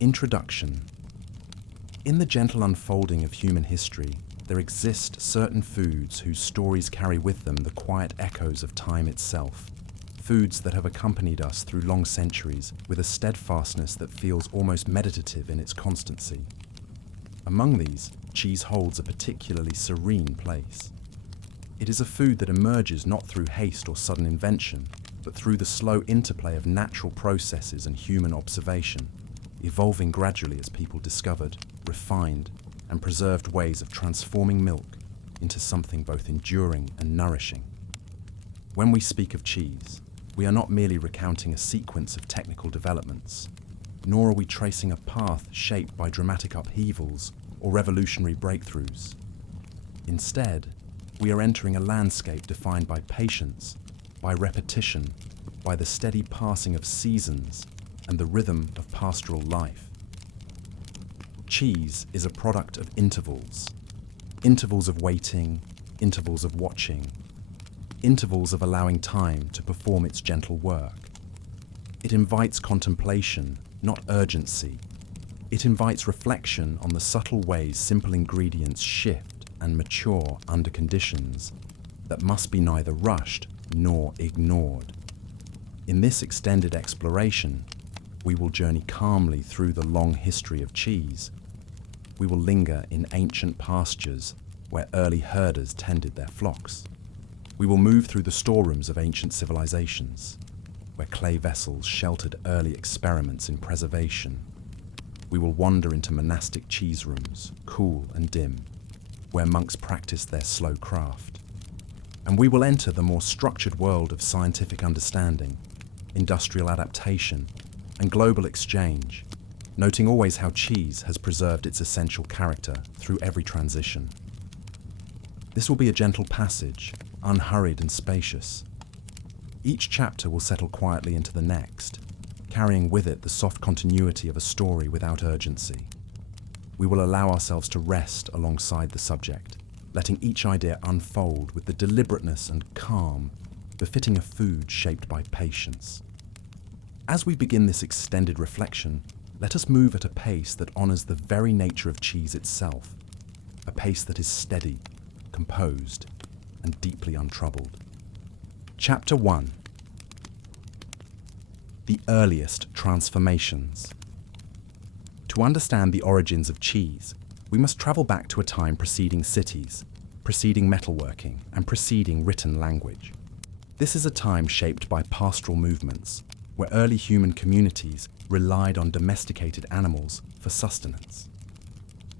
Introduction. In the gentle unfolding of human history, there exist certain foods whose stories carry with them the quiet echoes of time itself. Foods that have accompanied us through long centuries with a steadfastness that feels almost meditative in its constancy. Among these, cheese holds a particularly serene place. It is a food that emerges not through haste or sudden invention, but through the slow interplay of natural processes and human observation, evolving gradually as people discovered, refined, and preserved ways of transforming milk into something both enduring and nourishing. When we speak of cheese, we are not merely recounting a sequence of technical developments, nor are we tracing a path shaped by dramatic upheavals or revolutionary breakthroughs. Instead, we are entering a landscape defined by patience, by repetition, by the steady passing of seasons, and the rhythm of pastoral life. Cheese is a product of intervals. Intervals of waiting, intervals of watching, intervals of allowing time to perform its gentle work. It invites contemplation, not urgency. It invites reflection on the subtle ways simple ingredients shift and mature under conditions that must be neither rushed nor ignored. In this extended exploration, we will journey calmly through the long history of cheese. We will linger in ancient pastures where early herders tended their flocks. We will move through the storerooms of ancient civilizations, where clay vessels sheltered early experiments in preservation. We will wander into monastic cheese rooms, cool and dim, where monks practiced their slow craft. And we will enter the more structured world of scientific understanding, industrial adaptation, and global exchange, noting always how cheese has preserved its essential character through every transition. This will be a gentle passage, unhurried and spacious. Each chapter will settle quietly into the next, carrying with it the soft continuity of a story without urgency. We will allow ourselves to rest alongside the subject, letting each idea unfold with the deliberateness and calm befitting a food shaped by patience. As we begin this extended reflection, let us move at a pace that honors the very nature of cheese itself, a pace that is steady, composed, and deeply untroubled. Chapter 1. The earliest transformations. To understand the origins of cheese, we must travel back to a time preceding cities, preceding metalworking, and preceding written language. This is a time shaped by pastoral movements, where early human communities relied on domesticated animals for sustenance.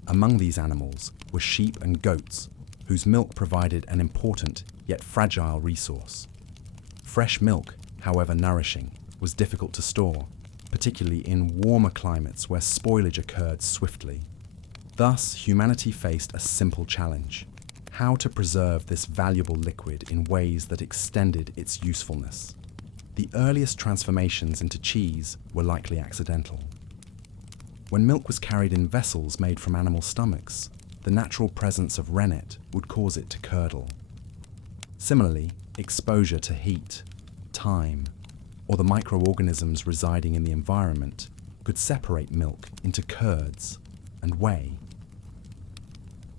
Among these animals were sheep and goats, whose milk provided an important yet fragile resource. Fresh milk, however nourishing, was difficult to store, particularly in warmer climates where spoilage occurred swiftly. Thus, humanity faced a simple challenge: how to preserve this valuable liquid in ways that extended its usefulness. The earliest transformations into cheese were likely accidental. When milk was carried in vessels made from animal stomachs, the natural presence of rennet would cause it to curdle. Similarly, exposure to heat, time, or the microorganisms residing in the environment could separate milk into curds and whey.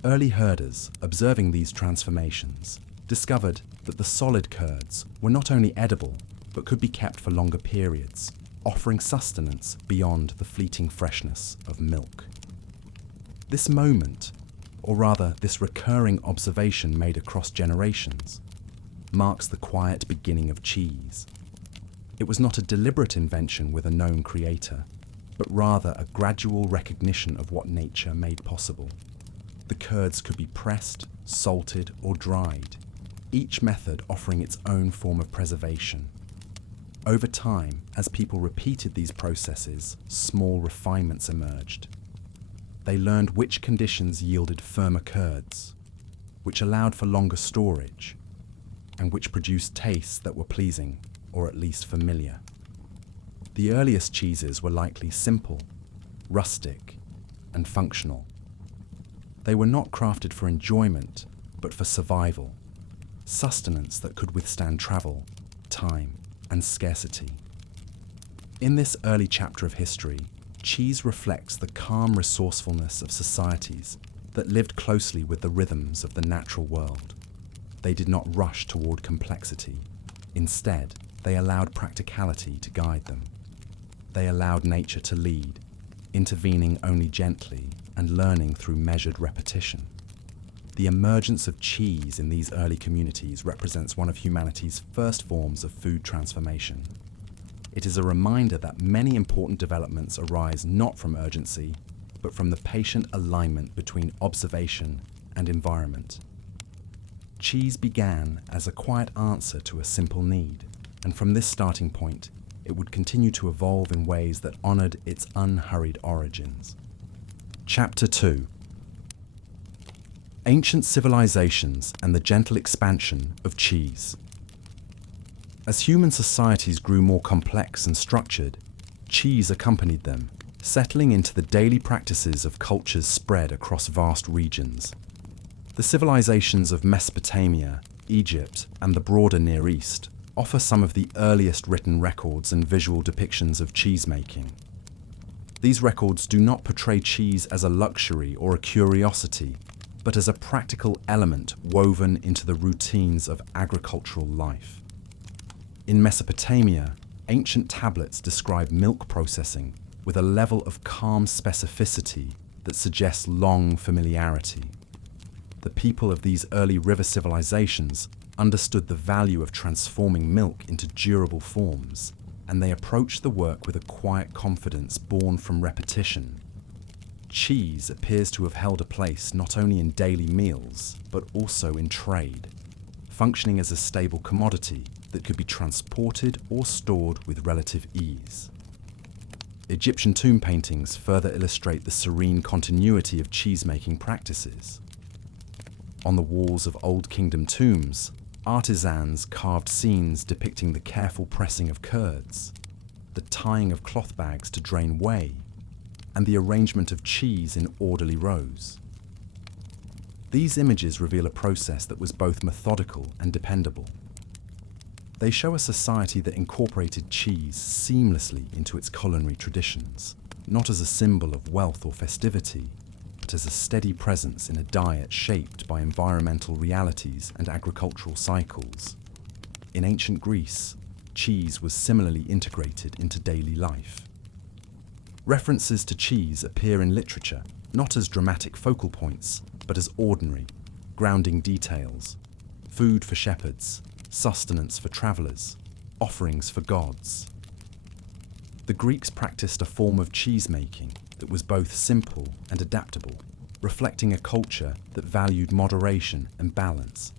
Early herders, observing these transformations, discovered that the solid curds were not only edible, but could be kept for longer periods, offering sustenance beyond the fleeting freshness of milk. This moment, or rather this recurring observation made across generations, marks the quiet beginning of cheese. It was not a deliberate invention with a known creator, but rather a gradual recognition of what nature made possible. The curds could be pressed, salted, or dried, each method offering its own form of preservation. Over time, as people repeated these processes, small refinements emerged. They learned which conditions yielded firmer curds, which allowed for longer storage, and which produced tastes that were pleasing, or at least familiar. The earliest cheeses were likely simple, rustic, and functional. They were not crafted for enjoyment, but for survival, sustenance that could withstand travel, time, and scarcity. In this early chapter of history, cheese reflects the calm resourcefulness of societies that lived closely with the rhythms of the natural world. They did not rush toward complexity. Instead, they allowed practicality to guide them. They allowed nature to lead, intervening only gently and learning through measured repetition. The emergence of cheese in these early communities represents one of humanity's first forms of food transformation. It is a reminder that many important developments arise not from urgency, but from the patient alignment between observation and environment. Cheese began as a quiet answer to a simple need, and from this starting point, it would continue to evolve in ways that honored its unhurried origins. Chapter 2: Ancient Civilizations and the Gentle Expansion of Cheese. As human societies grew more complex and structured, cheese accompanied them, settling into the daily practices of cultures spread across vast regions. The civilizations of Mesopotamia, Egypt, and the broader Near East offer some of the earliest written records and visual depictions of cheesemaking. These records do not portray cheese as a luxury or a curiosity, but as a practical element woven into the routines of agricultural life. In Mesopotamia, ancient tablets describe milk processing with a level of calm specificity that suggests long familiarity. The people of these early river civilizations understood the value of transforming milk into durable forms, and they approached the work with a quiet confidence born from repetition. Cheese appears to have held a place not only in daily meals, but also in trade, functioning as a stable commodity that could be transported or stored with relative ease. Egyptian tomb paintings further illustrate the serene continuity of cheesemaking practices. On the walls of Old Kingdom tombs, artisans carved scenes depicting the careful pressing of curds, the tying of cloth bags to drain whey, and the arrangement of cheese in orderly rows. These images reveal a process that was both methodical and dependable. They show a society that incorporated cheese seamlessly into its culinary traditions, not as a symbol of wealth or festivity, but as a steady presence in a diet shaped by environmental realities and agricultural cycles. In ancient Greece, cheese was similarly integrated into daily life. References to cheese appear in literature not as dramatic focal points, but as ordinary, grounding details: food for shepherds, sustenance for travelers, offerings for gods. The Greeks practiced a form of cheese-making that was both simple and adaptable, reflecting a culture that valued moderation and balance.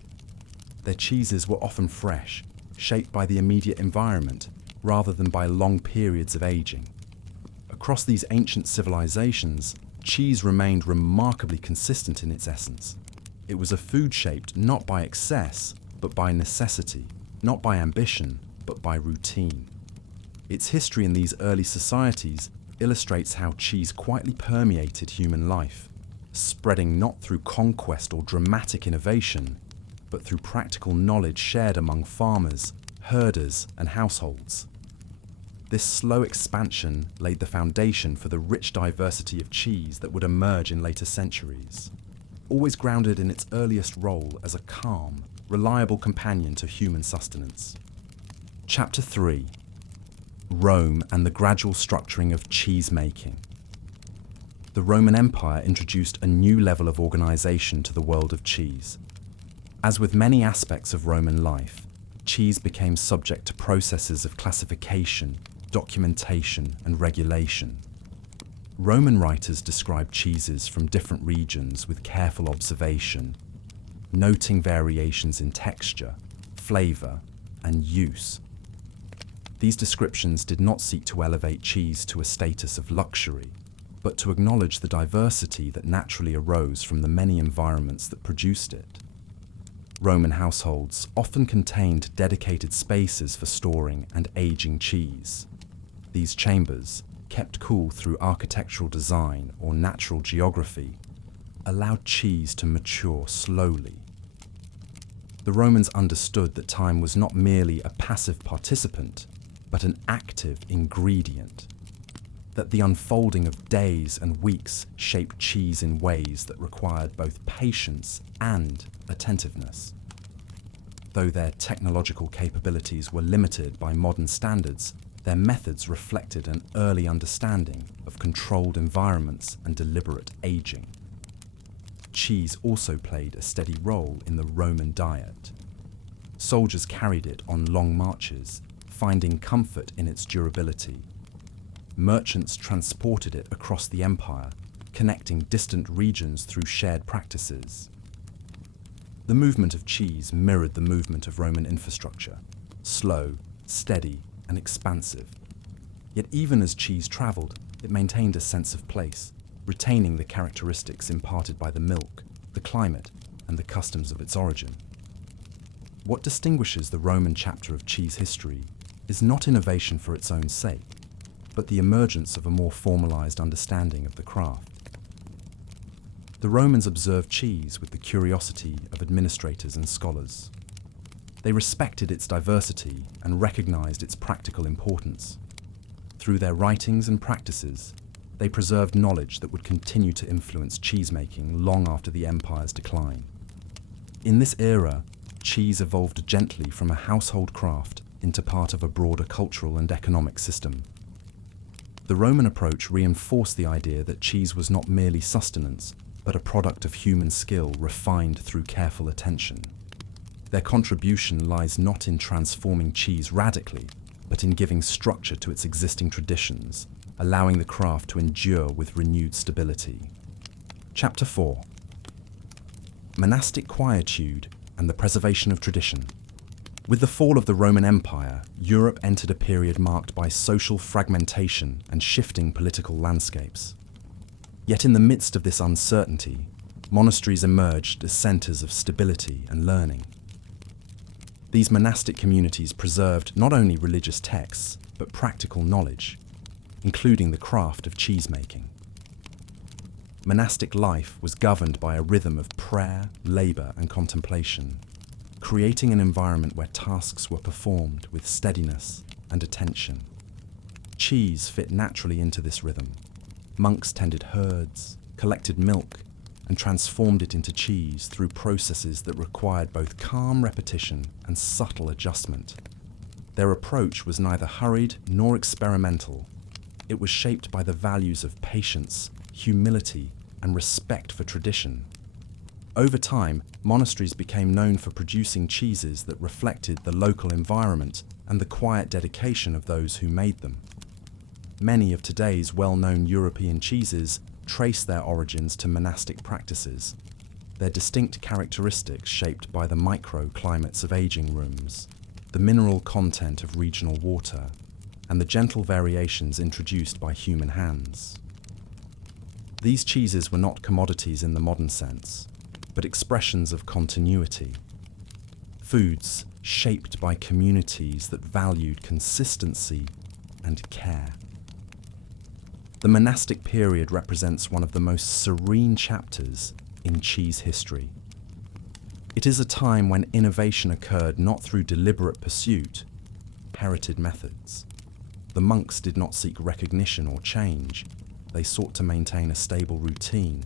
Their cheeses were often fresh, shaped by the immediate environment rather than by long periods of aging. Across these ancient civilizations, cheese remained remarkably consistent in its essence. It was a food shaped not by excess, but by necessity, not by ambition, but by routine. Its history in these early societies illustrates how cheese quietly permeated human life, spreading not through conquest or dramatic innovation, but through practical knowledge shared among farmers, herders, and households. This slow expansion laid the foundation for the rich diversity of cheese that would emerge in later centuries, always grounded in its earliest role as a calm, reliable companion to human sustenance. Chapter 3: Rome and the gradual structuring of cheese-making. The Roman Empire introduced a new level of organization to the world of cheese. As with many aspects of Roman life, cheese became subject to processes of classification, documentation, and regulation. Roman writers describe cheeses from different regions with careful observation, noting variations in texture, flavor, and use. These descriptions did not seek to elevate cheese to a status of luxury, but to acknowledge the diversity that naturally arose from the many environments that produced it. Roman households often contained dedicated spaces for storing and aging cheese. These chambers, kept cool through architectural design or natural geography, allowed cheese to mature slowly. The Romans understood that time was not merely a passive participant, but an active ingredient. that the unfolding of days and weeks shaped cheese in ways that required both patience and attentiveness. Though their technological capabilities were limited by modern standards, their methods reflected an early understanding of controlled environments and deliberate aging. Cheese also played a steady role in the Roman diet. Soldiers carried it on long marches, finding comfort in its durability. Merchants transported it across the empire, connecting distant regions through shared practices. The movement of cheese mirrored the movement of Roman infrastructure, slow, steady, and expansive. Yet even as cheese travelled, it maintained a sense of place, retaining the characteristics imparted by the milk, the climate, and the customs of its origin. What distinguishes the Roman chapter of cheese history is not innovation for its own sake, but the emergence of a more formalized understanding of the craft. The Romans observed cheese with the curiosity of administrators and scholars. They respected its diversity and recognized its practical importance. Through their writings and practices, they preserved knowledge that would continue to influence cheesemaking long after the empire's decline. In this era, cheese evolved gently from a household craft into part of a broader cultural and economic system. The Roman approach reinforced the idea that cheese was not merely sustenance, but a product of human skill refined through careful attention. Their contribution lies not in transforming cheese radically, but in giving structure to its existing traditions, allowing the craft to endure with renewed stability. Chapter 4. Monastic quietude and the preservation of tradition. With the fall of the Roman Empire, Europe entered a period marked by social fragmentation and shifting political landscapes. Yet in the midst of this uncertainty, monasteries emerged as centers of stability and learning. These monastic communities preserved not only religious texts, but practical knowledge, including the craft of cheesemaking. Monastic life was governed by a rhythm of prayer, labor, and contemplation, creating an environment where tasks were performed with steadiness and attention. Cheese fit naturally into this rhythm. Monks tended herds, collected milk, and transformed it into cheese through processes that required both calm repetition and subtle adjustment. Their approach was neither hurried nor experimental. It was shaped by the values of patience, humility, and respect for tradition. Over time, monasteries became known for producing cheeses that reflected the local environment and the quiet dedication of those who made them. Many of today's well-known European cheeses trace their origins to monastic practices, their distinct characteristics shaped by the microclimates of aging rooms, the mineral content of regional water, and the gentle variations introduced by human hands. These cheeses were not commodities in the modern sense, but expressions of continuity. Foods shaped by communities that valued consistency and care. The monastic period represents one of the most serene chapters in cheese history. It is a time when innovation occurred not through deliberate pursuit, inherited methods. The monks did not seek recognition or change. They sought to maintain a stable routine,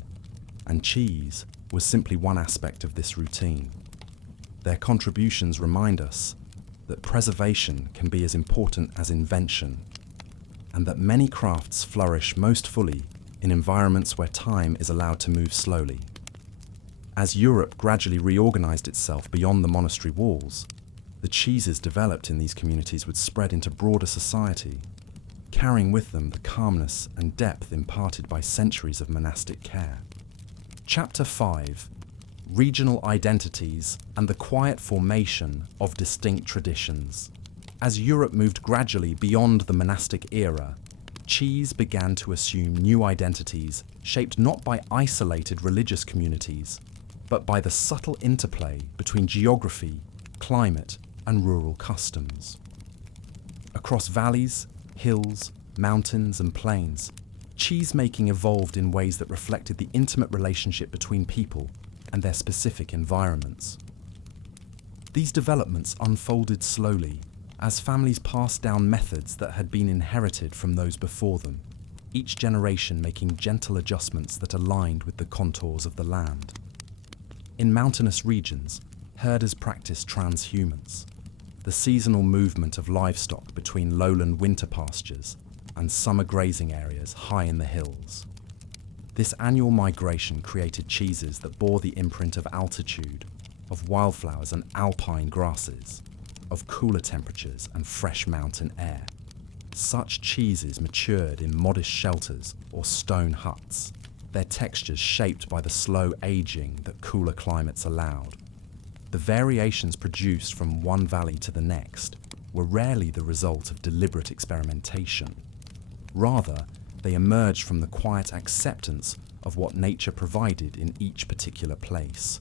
and cheese was simply one aspect of this routine. Their contributions remind us that preservation can be as important as invention, and that many crafts flourish most fully in environments where time is allowed to move slowly. As Europe gradually reorganized itself beyond the monastery walls, the cheeses developed in these communities would spread into broader society, carrying with them the calmness and depth imparted by centuries of monastic care. Chapter 5. Regional identities and the quiet formation of distinct traditions. As Europe moved gradually beyond the monastic era, cheese began to assume new identities shaped not by isolated religious communities, but by the subtle interplay between geography, climate, and rural customs. Across valleys, hills, mountains, and plains, cheesemaking evolved in ways that reflected the intimate relationship between people and their specific environments. These developments unfolded slowly, as families passed down methods that had been inherited from those before them. each generation making gentle adjustments that aligned with the contours of the land. In mountainous regions, herders practiced transhumance, the seasonal movement of livestock between lowland winter pastures and summer grazing areas high in the hills. This annual migration created cheeses that bore the imprint of altitude, of wildflowers and alpine grasses, of cooler temperatures and fresh mountain air. Such cheeses matured in modest shelters or stone huts, their textures shaped by the slow aging that cooler climates allowed. The variations produced from one valley to the next were rarely the result of deliberate experimentation. Rather, they emerged from the quiet acceptance of what nature provided in each particular place.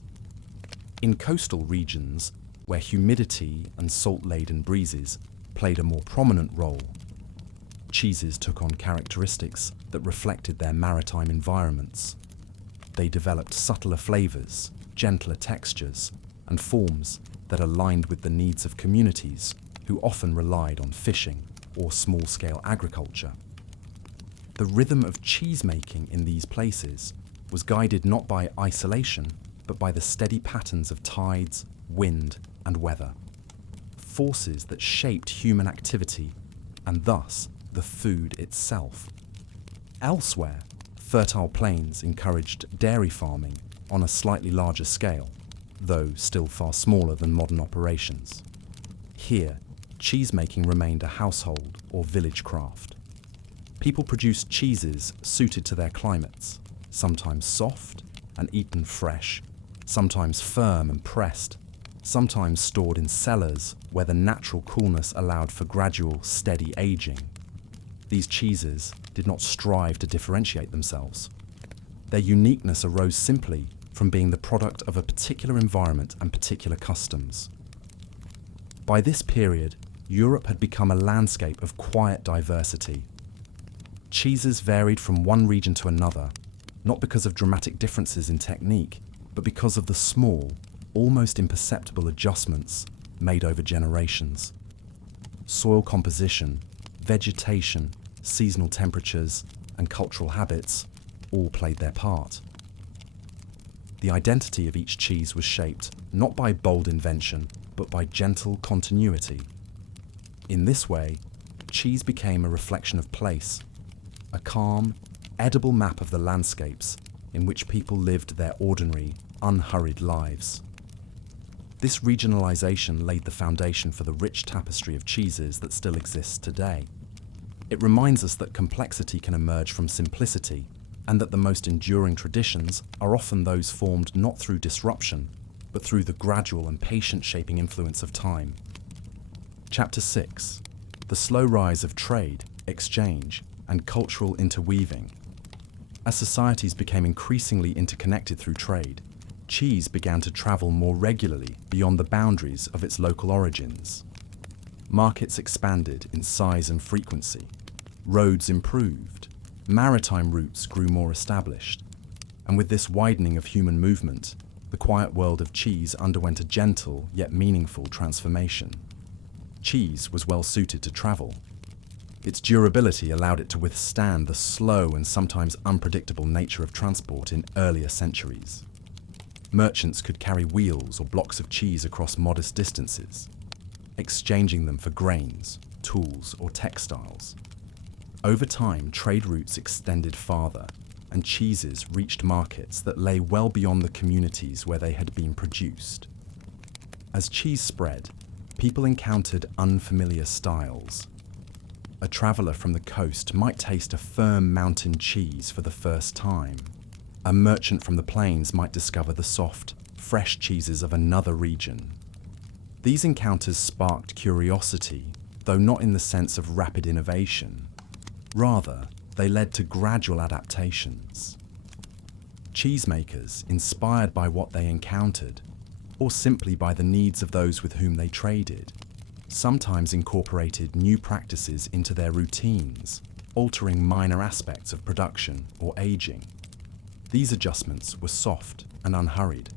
In coastal regions, where humidity and salt-laden breezes played a more prominent role, cheeses took on characteristics that reflected their maritime environments. They developed subtler flavors, gentler textures, and forms that aligned with the needs of communities who often relied on fishing or small-scale agriculture. The rhythm of cheese-making in these places was guided not by isolation, but by the steady patterns of tides, wind, and weather, forces that shaped human activity and thus the food itself. Elsewhere, fertile plains encouraged dairy farming on a slightly larger scale, though still far smaller than modern operations. Here, cheese-making remained a household or village craft. People produced cheeses suited to their climates, sometimes soft and eaten fresh, sometimes firm and pressed, sometimes stored in cellars where the natural coolness allowed for gradual, steady aging. These cheeses did not strive to differentiate themselves. Their uniqueness arose simply from being the product of a particular environment and particular customs. By this period, Europe had become a landscape of quiet diversity. Cheeses varied from one region to another, not because of dramatic differences in technique, but because of the small, almost imperceptible adjustments made over generations. Soil composition, vegetation, seasonal temperatures, and cultural habits all played their part. The identity of each cheese was shaped not by bold invention, but by gentle continuity. In this way, cheese became a reflection of place, a calm, edible map of the landscapes in which people lived their ordinary, unhurried lives. This regionalization laid the foundation for the rich tapestry of cheeses that still exists today. It reminds us that complexity can emerge from simplicity, and that the most enduring traditions are often those formed not through disruption, but through the gradual and patient shaping influence of time. Chapter 6. The slow rise of trade, exchange, and cultural interweaving. As societies became increasingly interconnected through trade, cheese began to travel more regularly beyond the boundaries of its local origins. Markets expanded in size and frequency. Roads improved. Maritime routes grew more established. And with this widening of human movement, the quiet world of cheese underwent a gentle yet meaningful transformation. Cheese was well suited to travel. Its durability allowed it to withstand the slow and sometimes unpredictable nature of transport in earlier centuries. Merchants could carry wheels or blocks of cheese across modest distances, exchanging them for grains, tools, or textiles. Over time, trade routes extended farther, and cheeses reached markets that lay well beyond the communities where they had been produced. As cheese spread, people encountered unfamiliar styles. A traveller from the coast might taste a firm mountain cheese for the first time. A merchant from the plains might discover the soft, fresh cheeses of another region. These encounters sparked curiosity, though not in the sense of rapid innovation. Rather, they led to gradual adaptations. Cheesemakers, inspired by what they encountered, or simply by the needs of those with whom they traded, sometimes incorporated new practices into their routines, altering minor aspects of production or aging. These adjustments were soft and unhurried,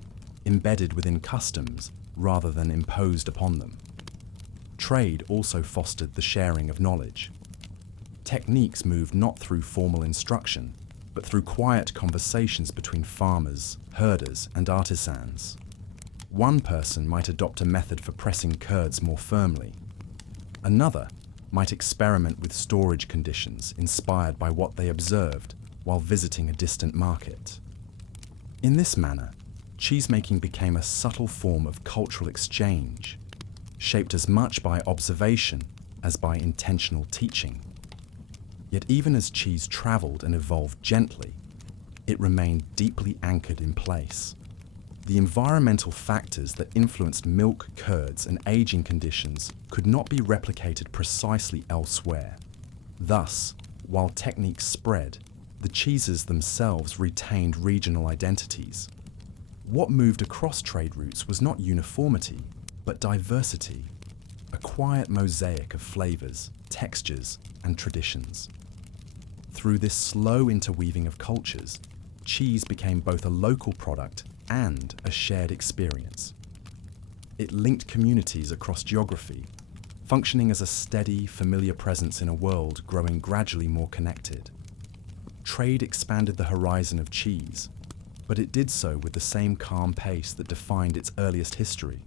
embedded within customs rather than imposed upon them. Trade also fostered the sharing of knowledge. Techniques moved not through formal instruction, but through quiet conversations between farmers, herders, and artisans. One person might adopt a method for pressing curds more firmly. Another might experiment with storage conditions inspired by what they observed while visiting a distant market. In this manner, cheesemaking became a subtle form of cultural exchange, shaped as much by observation as by intentional teaching. Yet even as cheese traveled and evolved gently, it remained deeply anchored in place. The environmental factors that influenced milk, curds, and aging conditions could not be replicated precisely elsewhere. Thus, while techniques spread, the cheeses themselves retained regional identities. What moved across trade routes was not uniformity, but diversity, a quiet mosaic of flavors, textures, and traditions. Through this slow interweaving of cultures, cheese became both a local product and a shared experience. It linked communities across geography, functioning as a steady, familiar presence in a world growing gradually more connected. Trade expanded the horizon of cheese, but it did so with the same calm pace that defined its earliest history.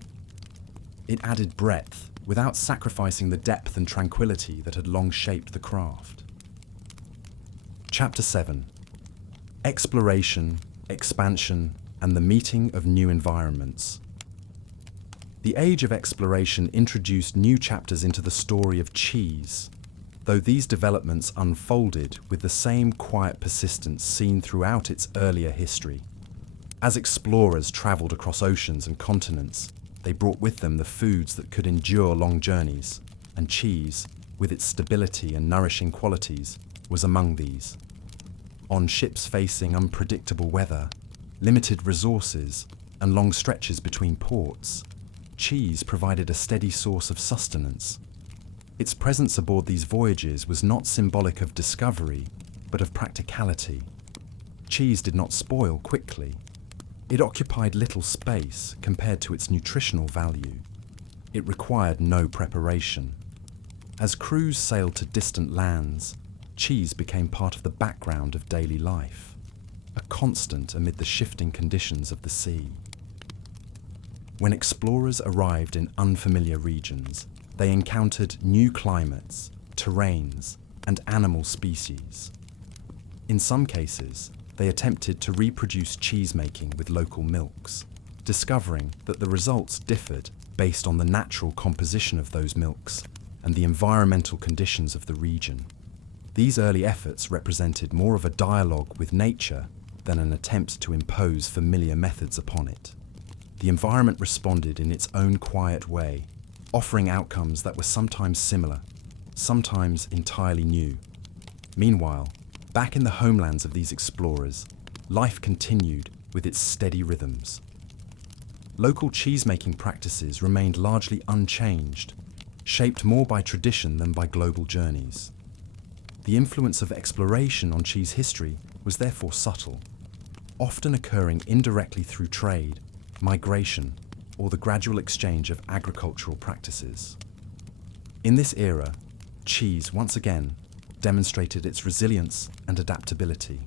It added breadth without sacrificing the depth and tranquility that had long shaped the craft. Chapter 7: Exploration, Expansion, and the Meeting of New Environments. The age of exploration introduced new chapters into the story of cheese, though these developments unfolded with the same quiet persistence seen throughout its earlier history. As explorers traveled across oceans and continents, they brought with them the foods that could endure long journeys, and cheese, with its stability and nourishing qualities, was among these. On ships facing unpredictable weather, limited resources, and long stretches between ports, cheese provided a steady source of sustenance. Its presence aboard these voyages was not symbolic of discovery, but of practicality. Cheese did not spoil quickly. It occupied little space compared to its nutritional value. It required no preparation. As crews sailed to distant lands, cheese became part of the background of daily life, a constant amid the shifting conditions of the sea. When explorers arrived in unfamiliar regions, they encountered new climates, terrains, and animal species. In some cases, they attempted to reproduce cheesemaking with local milks, discovering that the results differed based on the natural composition of those milks and the environmental conditions of the region. These early efforts represented more of a dialogue with nature than an attempt to impose familiar methods upon it. The environment responded in its own quiet way, offering outcomes that were sometimes similar, sometimes entirely new. Meanwhile, back in the homelands of these explorers, life continued with its steady rhythms. Local cheesemaking practices remained largely unchanged, shaped more by tradition than by global journeys. The influence of exploration on cheese history was therefore subtle, often occurring indirectly through trade, migration, or the gradual exchange of agricultural practices. In this era, cheese once again demonstrated its resilience and adaptability.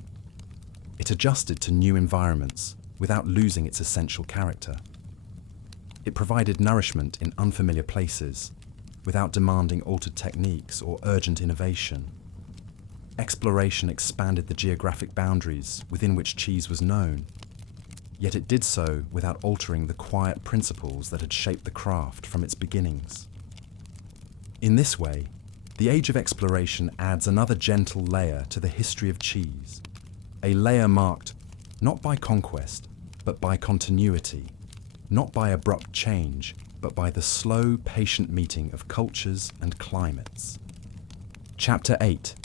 It adjusted to new environments without losing its essential character. It provided nourishment in unfamiliar places without demanding altered techniques or urgent innovation. Exploration expanded the geographic boundaries within which cheese was known, yet it did so without altering the quiet principles that had shaped the craft from its beginnings. In this way, the age of exploration adds another gentle layer to the history of cheese, a layer marked not by conquest, but by continuity, not by abrupt change, but by the slow, patient meeting of cultures and climates. Chapter 8: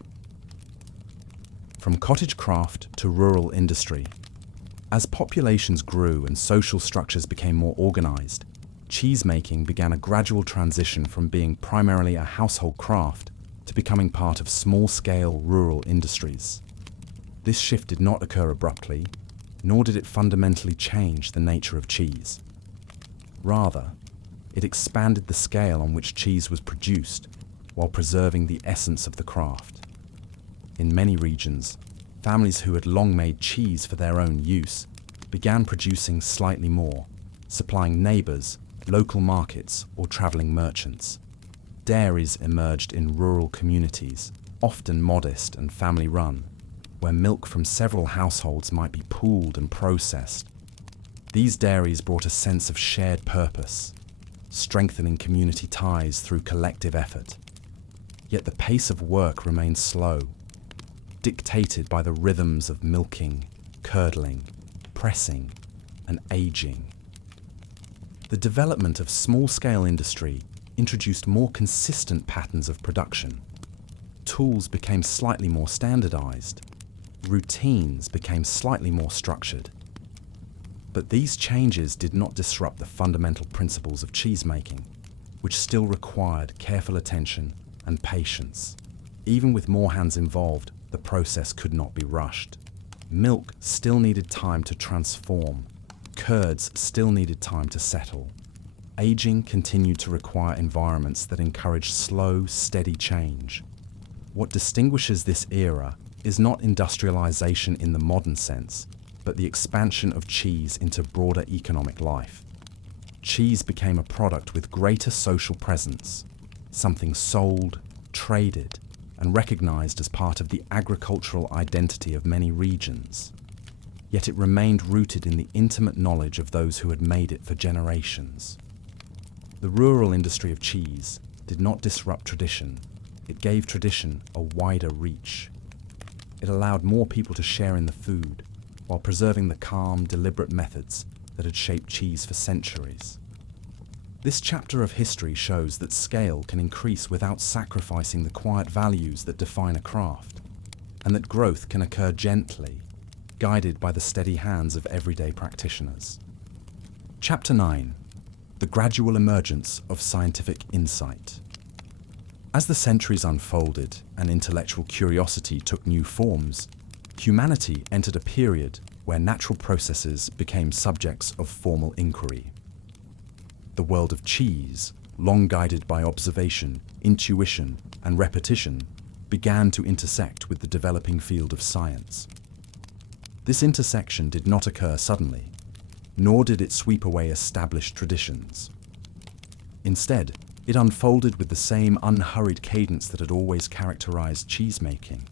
From cottage craft to rural industry. As populations grew and social structures became more organized, cheesemaking began a gradual transition from being primarily a household craft to becoming part of small-scale rural industries. This shift did not occur abruptly, nor did it fundamentally change the nature of cheese. Rather, it expanded the scale on which cheese was produced while preserving the essence of the craft. In many regions, families who had long made cheese for their own use began producing slightly more, supplying neighbours, local markets, or travelling merchants. Dairies emerged in rural communities, often modest and family-run, where milk from several households might be pooled and processed. These dairies brought a sense of shared purpose, strengthening community ties through collective effort. Yet the pace of work remained slow, dictated by the rhythms of milking, curdling, pressing, and aging. The development of small-scale industry introduced more consistent patterns of production. Tools became slightly more standardized. Routines became slightly more structured. But these changes did not disrupt the fundamental principles of cheesemaking, which still required careful attention and patience. Even with more hands involved, the process could not be rushed. Milk still needed time to transform. Curds still needed time to settle. Aging continued to require environments that encouraged slow, steady change. What distinguishes this era is not industrialization in the modern sense, but the expansion of cheese into broader economic life. Cheese became a product with greater social presence, something sold, traded, and recognized as part of the agricultural identity of many regions. Yet it remained rooted in the intimate knowledge of those who had made it for generations. The rural industry of cheese did not disrupt tradition. It gave tradition a wider reach. It allowed more people to share in the food, while preserving the calm, deliberate methods that had shaped cheese for centuries. This chapter of history shows that scale can increase without sacrificing the quiet values that define a craft, and that growth can occur gently, guided by the steady hands of everyday practitioners. Chapter 9. The gradual emergence of scientific insight. As the centuries unfolded and intellectual curiosity took new forms, humanity entered a period where natural processes became subjects of formal inquiry. The world of cheese, long guided by observation, intuition, and repetition, began to intersect with the developing field of science. This intersection did not occur suddenly, nor did it sweep away established traditions. Instead, it unfolded with the same unhurried cadence that had always characterized cheesemaking.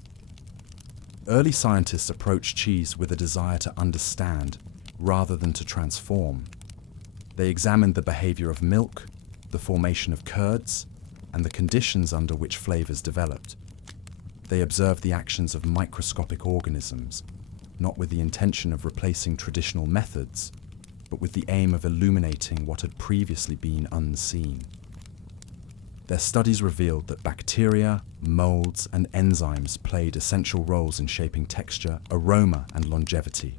Early scientists approached cheese with a desire to understand rather than to transform. They examined the behavior of milk, the formation of curds, and the conditions under which flavors developed. They observed the actions of microscopic organisms, not with the intention of replacing traditional methods, but with the aim of illuminating what had previously been unseen. Their studies revealed that bacteria, molds, and enzymes played essential roles in shaping texture, aroma, and longevity.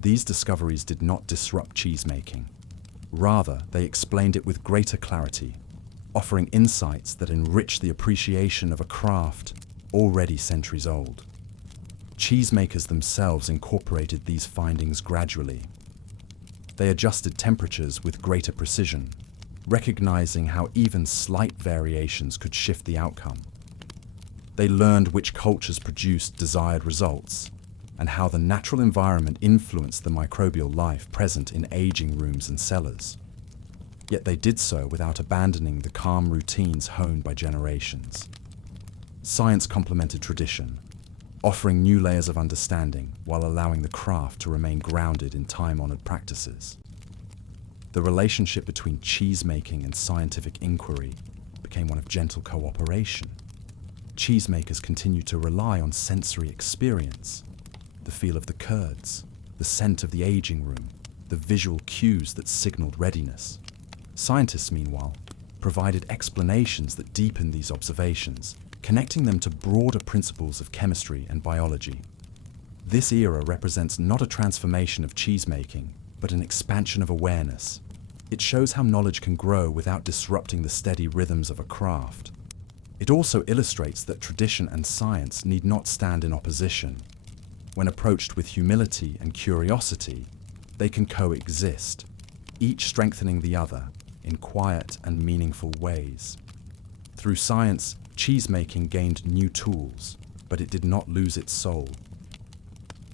These discoveries did not disrupt cheesemaking. Rather, they explained it with greater clarity, offering insights that enriched the appreciation of a craft already centuries old. Cheesemakers themselves incorporated these findings gradually. They adjusted temperatures with greater precision, recognizing how even slight variations could shift the outcome. They learned which cultures produced desired results, and how the natural environment influenced the microbial life present in aging rooms and cellars. Yet they did so without abandoning the calm routines honed by generations. Science complemented tradition, offering new layers of understanding while allowing the craft to remain grounded in time-honored practices. The relationship between cheesemaking and scientific inquiry became one of gentle cooperation. Cheesemakers continued to rely on sensory experience, the feel of the curds, the scent of the aging room, the visual cues that signaled readiness. Scientists, meanwhile, provided explanations that deepened these observations, connecting them to broader principles of chemistry and biology. This era represents not a transformation of cheesemaking, but an expansion of awareness. It shows how knowledge can grow without disrupting the steady rhythms of a craft. It also illustrates that tradition and science need not stand in opposition. When approached with humility and curiosity, they can coexist, each strengthening the other in quiet and meaningful ways. Through science, cheesemaking gained new tools, but it did not lose its soul.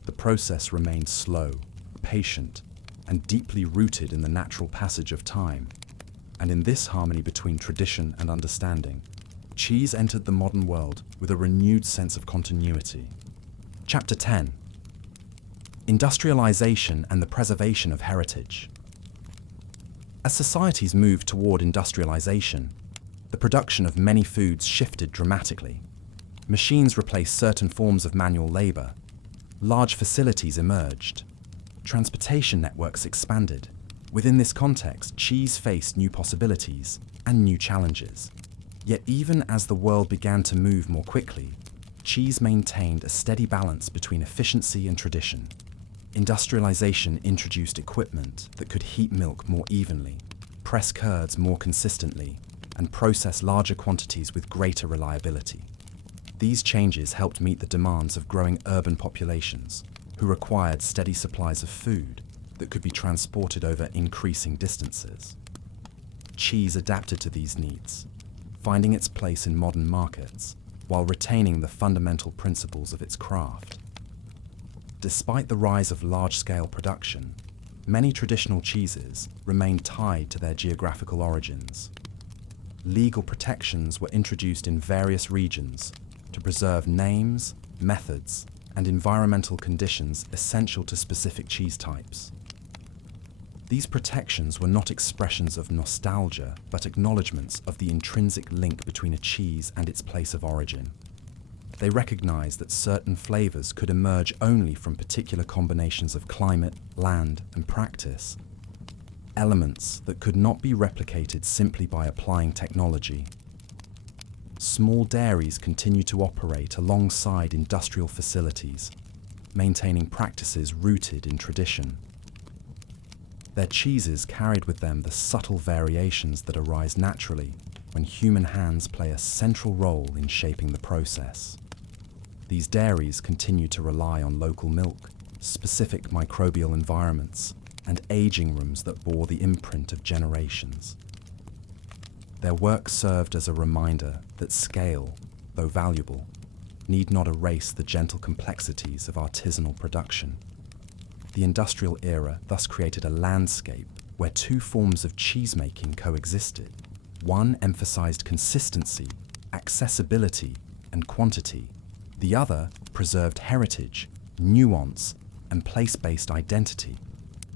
The process remained slow, patient, and deeply rooted in the natural passage of time. And in this harmony between tradition and understanding, cheese entered the modern world with a renewed sense of continuity. Chapter 10: Industrialization and the Preservation of Heritage. As societies moved toward industrialization, the production of many foods shifted dramatically. Machines replaced certain forms of manual labor. Large facilities emerged. Transportation networks expanded. Within this context, cheese faced new possibilities and new challenges. Yet even as the world began to move more quickly, cheese maintained a steady balance between efficiency and tradition. Industrialization introduced equipment that could heat milk more evenly, press curds more consistently, and process larger quantities with greater reliability. These changes helped meet the demands of growing urban populations, who required steady supplies of food that could be transported over increasing distances. Cheese adapted to these needs, finding its place in modern markets while retaining the fundamental principles of its craft. Despite the rise of large-scale production, many traditional cheeses remained tied to their geographical origins. Legal protections were introduced in various regions to preserve names, methods, and environmental conditions essential to specific cheese types. These protections were not expressions of nostalgia, but acknowledgements of the intrinsic link between a cheese and its place of origin. They recognized that certain flavors could emerge only from particular combinations of climate, land, and practice, elements that could not be replicated simply by applying technology. Small dairies continue to operate alongside industrial facilities, maintaining practices rooted in tradition. Their cheeses carried with them the subtle variations that arise naturally when human hands play a central role in shaping the process. These dairies continue to rely on local milk, specific microbial environments, and aging rooms that bore the imprint of generations. Their work served as a reminder that scale, though valuable, need not erase the gentle complexities of artisanal production. The industrial era thus created a landscape where two forms of cheesemaking coexisted. One emphasized consistency, accessibility, and quantity. The other preserved heritage, nuance, and place-based identity.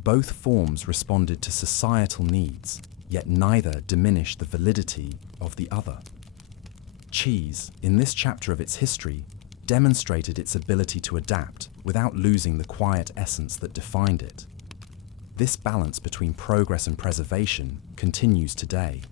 Both forms responded to societal needs, yet neither diminished the validity of the other. Cheese, in this chapter of its history, demonstrated its ability to adapt without losing the quiet essence that defined it. This balance between progress and preservation continues today.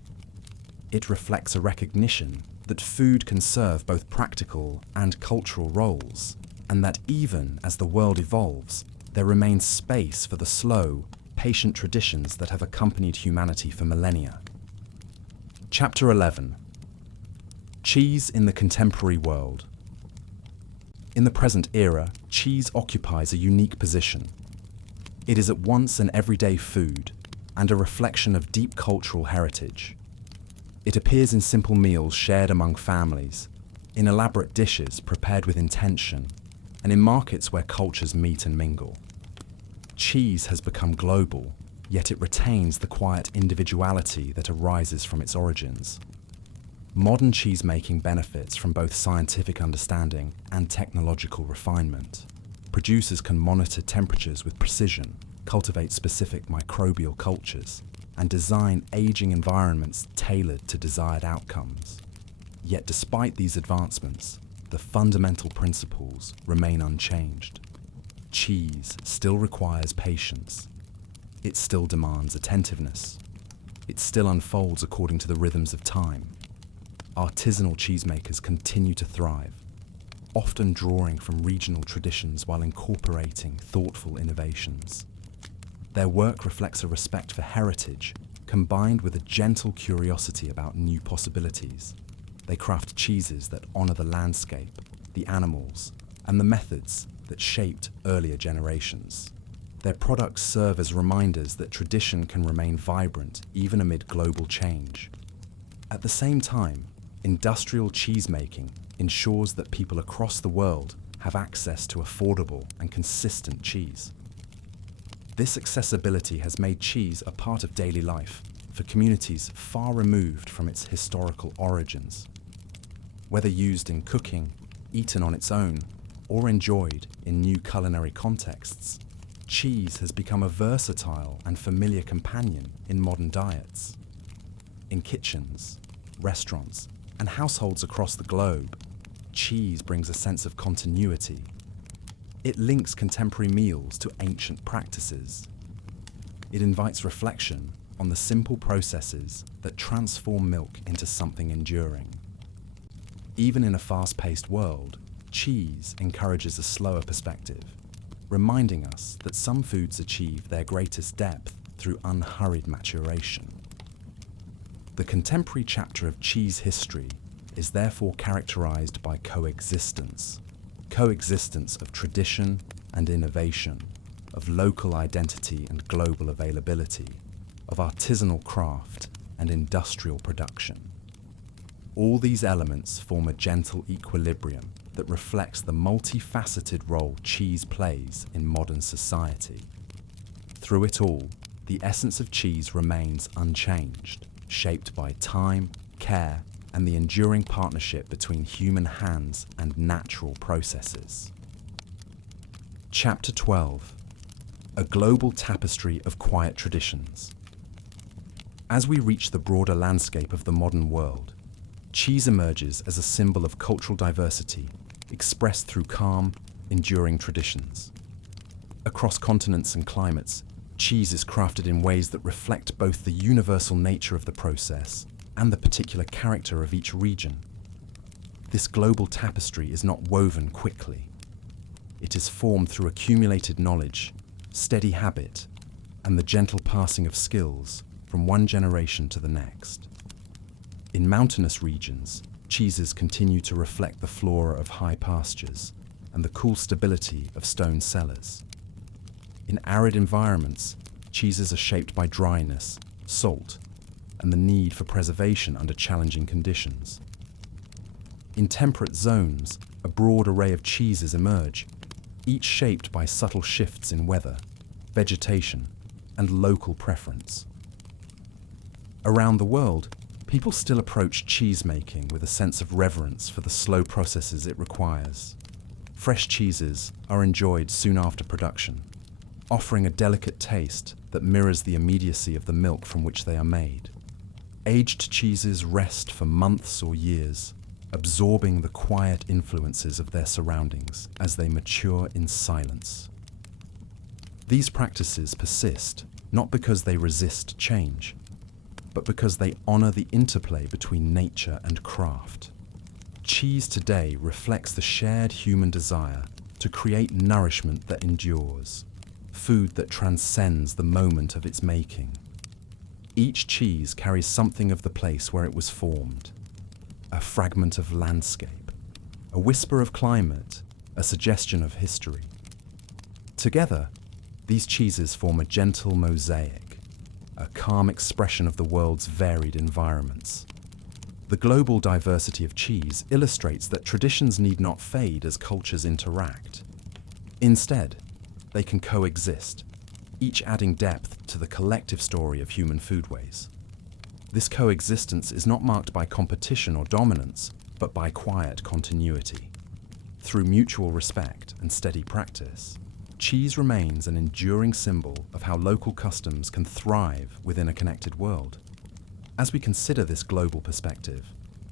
It reflects a recognition that food can serve both practical and cultural roles, and that even as the world evolves, there remains space for the slow, patient traditions that have accompanied humanity for millennia. Chapter 11: Cheese in the Contemporary World. In the present era, cheese occupies a unique position. It is at once an everyday food and a reflection of deep cultural heritage. It appears in simple meals shared among families, in elaborate dishes prepared with intention, and in markets where cultures meet and mingle. Cheese has become global, yet it retains the quiet individuality that arises from its origins. Modern cheesemaking benefits from both scientific understanding and technological refinement. Producers can monitor temperatures with precision, cultivate specific microbial cultures, and design aging environments tailored to desired outcomes. Yet despite these advancements, the fundamental principles remain unchanged. Cheese still requires patience. It still demands attentiveness. It still unfolds according to the rhythms of time. Artisanal cheesemakers continue to thrive, often drawing from regional traditions while incorporating thoughtful innovations. Their work reflects a respect for heritage, combined with a gentle curiosity about new possibilities. They craft cheeses that honor the landscape, the animals, and the methods that shaped earlier generations. Their products serve as reminders that tradition can remain vibrant even amid global change. At the same time, industrial cheesemaking ensures that people across the world have access to affordable and consistent cheese. This accessibility has made cheese a part of daily life for communities far removed from its historical origins. Whether used in cooking, eaten on its own, or enjoyed in new culinary contexts, cheese has become a versatile and familiar companion in modern diets. In kitchens, restaurants, and households across the globe, cheese brings a sense of continuity. It links contemporary meals to ancient practices. It invites reflection on the simple processes that transform milk into something enduring. Even in a fast-paced world, cheese encourages a slower perspective, reminding us that some foods achieve their greatest depth through unhurried maturation. The contemporary chapter of cheese history is therefore characterized by coexistence of tradition and innovation, of local identity and global availability, of artisanal craft and industrial production. All these elements form a gentle equilibrium that reflects the multifaceted role cheese plays in modern society. Through it all, the essence of cheese remains unchanged, shaped by time, care, and the enduring partnership between human hands and natural processes. Chapter 12: A Global Tapestry of Quiet Traditions. As we reach the broader landscape of the modern world, cheese emerges as a symbol of cultural diversity expressed through calm, enduring traditions. Across continents and climates, cheese is crafted in ways that reflect both the universal nature of the process and the particular character of each region. This global tapestry is not woven quickly. It is formed through accumulated knowledge, steady habit, and the gentle passing of skills from one generation to the next. In mountainous regions, cheeses continue to reflect the flora of high pastures and the cool stability of stone cellars. In arid environments, cheeses are shaped by dryness, salt, and the need for preservation under challenging conditions. In temperate zones, a broad array of cheeses emerge, each shaped by subtle shifts in weather, vegetation, and local preference. Around the world, people still approach cheese-making with a sense of reverence for the slow processes it requires. Fresh cheeses are enjoyed soon after production, offering a delicate taste that mirrors the immediacy of the milk from which they are made. Aged cheeses rest for months or years, absorbing the quiet influences of their surroundings as they mature in silence. These practices persist not because they resist change, but because they honor the interplay between nature and craft. Cheese today reflects the shared human desire to create nourishment that endures, food that transcends the moment of its making. Each cheese carries something of the place where it was formed, a fragment of landscape, a whisper of climate, a suggestion of history. Together, these cheeses form a gentle mosaic, a calm expression of the world's varied environments. The global diversity of cheese illustrates that traditions need not fade as cultures interact. Instead, they can coexist, each adding depth to the collective story of human foodways. This coexistence is not marked by competition or dominance, but by quiet continuity. Through mutual respect and steady practice, cheese remains an enduring symbol of how local customs can thrive within a connected world. As we consider this global perspective,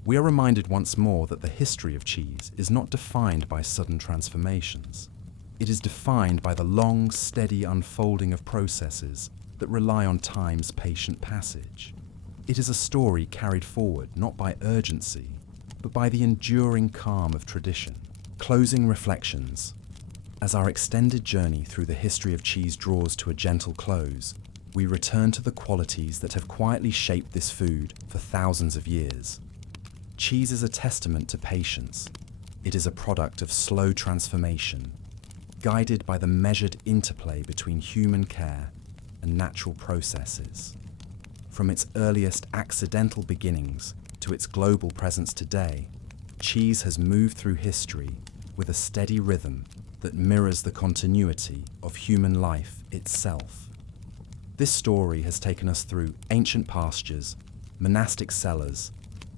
we are reminded once more that the history of cheese is not defined by sudden transformations. It is defined by the long, steady unfolding of processes that rely on time's patient passage. It is a story carried forward not by urgency, but by the enduring calm of tradition. Closing reflections. As our extended journey through the history of cheese draws to a gentle close, we return to the qualities that have quietly shaped this food for thousands of years. Cheese is a testament to patience. It is a product of slow transformation, guided by the measured interplay between human care and natural processes. From its earliest accidental beginnings to its global presence today, cheese has moved through history with a steady rhythm that mirrors the continuity of human life itself. This story has taken us through ancient pastures, monastic cellars,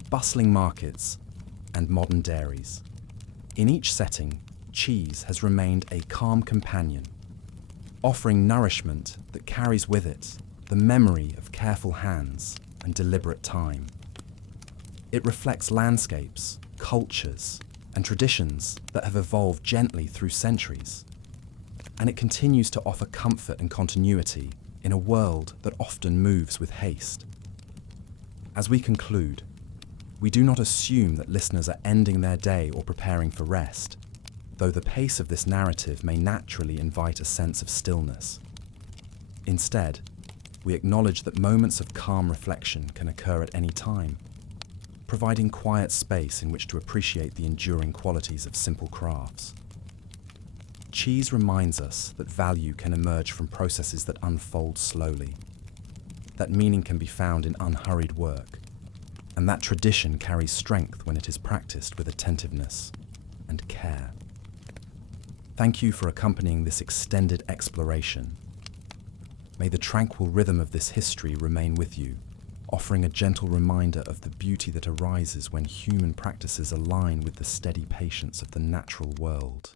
bustling markets, and modern dairies. In each setting, cheese has remained a calm companion, offering nourishment that carries with it the memory of careful hands and deliberate time. It reflects landscapes, cultures, and traditions that have evolved gently through centuries, and it continues to offer comfort and continuity in a world that often moves with haste. As we conclude, we do not assume that listeners are ending their day or preparing for rest, though the pace of this narrative may naturally invite a sense of stillness. Instead, we acknowledge that moments of calm reflection can occur at any time, providing quiet space in which to appreciate the enduring qualities of simple crafts. Cheese reminds us that value can emerge from processes that unfold slowly, that meaning can be found in unhurried work, and that tradition carries strength when it is practiced with attentiveness and care. Thank you for accompanying this extended exploration. May the tranquil rhythm of this history remain with you, offering a gentle reminder of the beauty that arises when human practices align with the steady patience of the natural world.